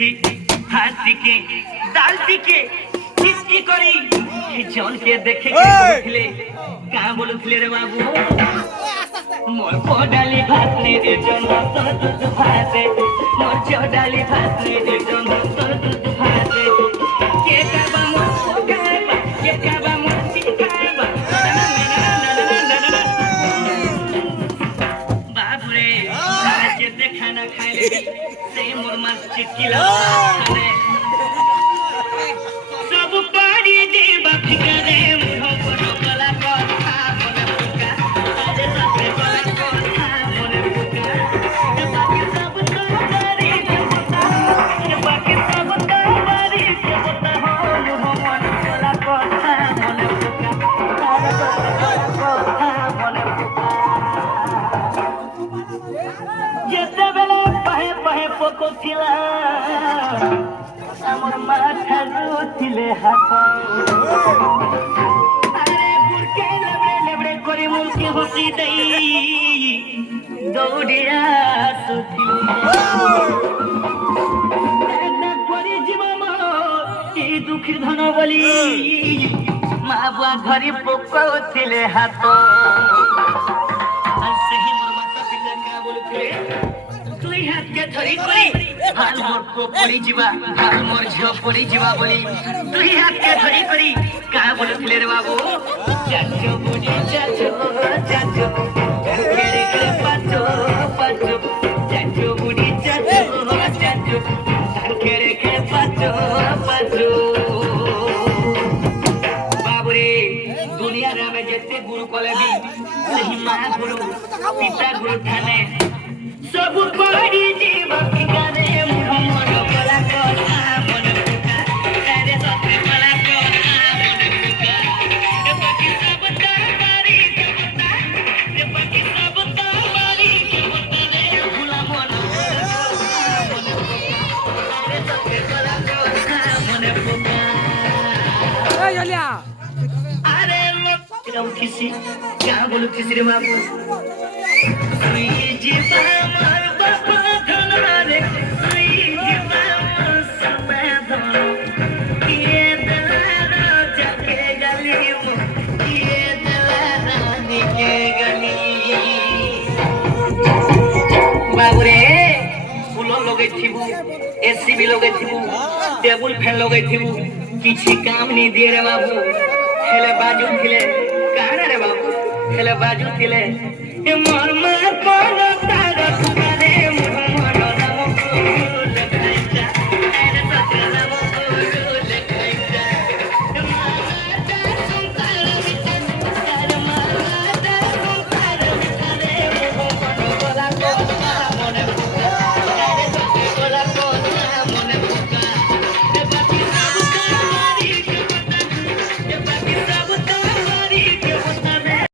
देखी हाथी के डालती के किसकी करी जल के देखे के बोलथिले का बोलथिले रे बाबू मोर पडाली भात ने दे जन तोर दूध भाते मोर चडाली भात ने दे जन तोर दूध भाते के काबा मोर पगाबा के काबा मोर चिकाबा बाबू रे आज देखा ना खाइले से मोर मास चिकिला खाने सब पाड़ी दे बाकी करे मुहो पर कला কথা মনে পুকা আরে সবে কলা কথা মনে পুকা বাকি সব তো বাড়ি কে পতা বাকি সব তো বাড়ি কে পতা হো মুहो মন কলা কথা মনে পুকা আরে কথা মনে পুকা যেতে বেলা পাহে পাহে পকো ছিলা আমার মাথা রুছিলে হাত আরে বুরকে লেবড়ে লেবড়ে করে মুলকে হসি দেই দৌড়িয়া সুছিল এটা করে জীবন এই দুঃখের ধন বলি মা বুয়া ঘরে পোকা ছিলে হাত আর সেই মোর মাথা পিতা কা বলতে তুই হাতকে ধরি করি हाल मोर को पड़ी जीवा हाल मोर झो पड़ी जीवा बोली तू ही हाथ के धरी करी का बोलथिले रे बाबू चाचो बुडी चाचो चाचो खेले के पाचो पाचो चाचो बुडी चाचो चाचो खेले के पाचो पाचो बाबू रे दुनिया रे में जते गुरु कले भी सही मां गुरु पिता गुरु थाने सब पड़ी जीवा की करे मोर कला কথা মনে পুকা আরে সবে কলা কথা মনে পুকা এ বাকি সব তো বাড়ি কে পতা এ বাকি সব তো বাড়ি কে পতা রে ভুলা মন মনে পুকা আরে সবে কলা কথা মনে পুকা এই জলিয়া আরে লোক কেউ কিসি কা বলু কিসি রে বাবু তুই জীবা আমার বাবা ধন রে তুই জীবা আমার সবে ধন কিয়ে দিলারা যাকে গলি মো কিয়ে দিলারা নিকে গলি বাবুরে ফুল লগাই থিবু এসি বি লগাই থিবু টেবুল ফ্যান লগাই থিবু কিছু কাম নি দিয়ে রে বাবু হেলে বাজু থিলে কানা রে বাবু হেলে বাজু থিলে মোর মা কোন